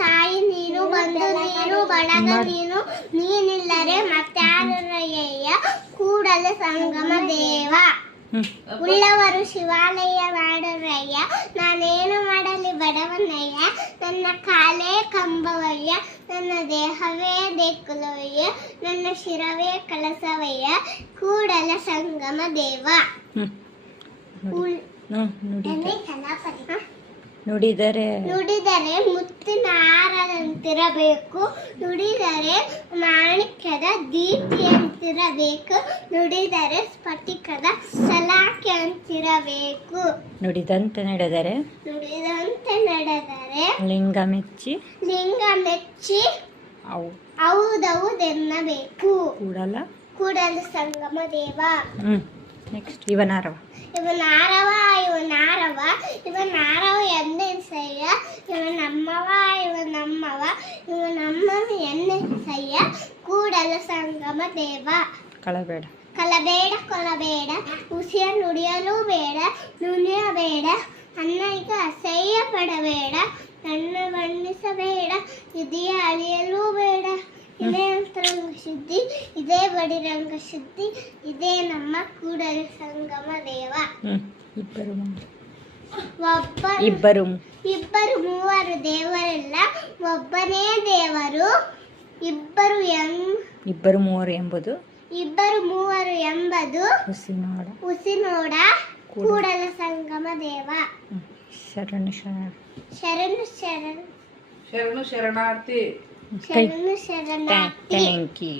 ತಾಯಿ ನೀನು, ಬಂಧು ನೀನು, ಬಳಗ ನೀನು, ನೀನಿಲ್ಲರೆ ಮತ್ತಾರಯ್ಯ ಕೂಡಲ ಸಂಗಮ ದೇವ. ಉಳ್ಳವರು ಶಿವಾಲಯ ಮಾಡರಯ್ಯ, ನಾನೇನು ಮಾಡಲಿ ಬಡವನಯ್ಯ, ನನ್ನ ಕಾಲೇ ಕಂಬವಯ್ಯ, ನನ್ನ ದೇಹವೇ ದೇಗುಲವಯ್ಯ, ನನ್ನ ಶಿರವೇ ಕಳಸವಯ್ಯ, ಕೂಡಲ ಸಂಗಮ ದೇವ. ನುಡಿದರೆ ಮುತ್ತಿನ ಹಾರದಂತಿರಬೇಕು, ನುಡಿದರೆ ಮಾಣಿಕ್ಯದ ದೀಪ್ತಿಯಂತಿರಬೇಕು, ನುಡಿದರೆ ಸ್ಫಟಿಕದ ಸಲಾಕೆ ಅಂತಿರಬೇಕು. ನುಡಿದಂತೆ ನಡೆದರೆ ಲಿಂಗ ಮೆಚ್ಚಿ ಹೌದೌದೆನ್ನಬೇಕು. ಕೂಡಲ ಸಂಗಮ ದೇವ. ನೆಕ್ಸ್ಟ್ ಇವನಾರವ ಎಂದೆಸಯ್ಯ, ಇವನಮ್ಮವ ಎನ್ನೆಸಯ್ಯ, ಕೂಡಲ ಸಂಗಮ ದೇವ. ಕಲಬೇಡ ಹುಸಿಯ ನುಡಿಯಲು ಬೇಡ, ನುಡಿಯಬೇಡ ಅನ್ನೈಕ ಅಸಹ್ಯ ಪಡಬೇಡ, ನನ್ನ ಬಣ್ಣಿಸಬೇಡ ಇದೆಯ ಅಳಿಯಲು ಬೇಡ, ಇದೇ ಅಂತರಂಗ ಶುದ್ಧಿ, ಇದೇ ಬಡಿರಂಗ ಶುದ್ಧಿ, ಇದೇ ನಮ್ಮ ಕೂಡಲ ಸಂಗಮ ದೇವ. ಇಬ್ಬರು ಮೂವರು ದೇವರಲ್ಲ, ಒಬ್ಬನೇ ದೇವರು. ಇಬ್ಬರು ಮೂವರು ಎಂಬುದು ಹುಸಿನೋಡ ಕೂಡಲ ಸಂಗಮ ದೇವ. ಶರಣು ಶರಣಾರ್ಥಿ. Thank you.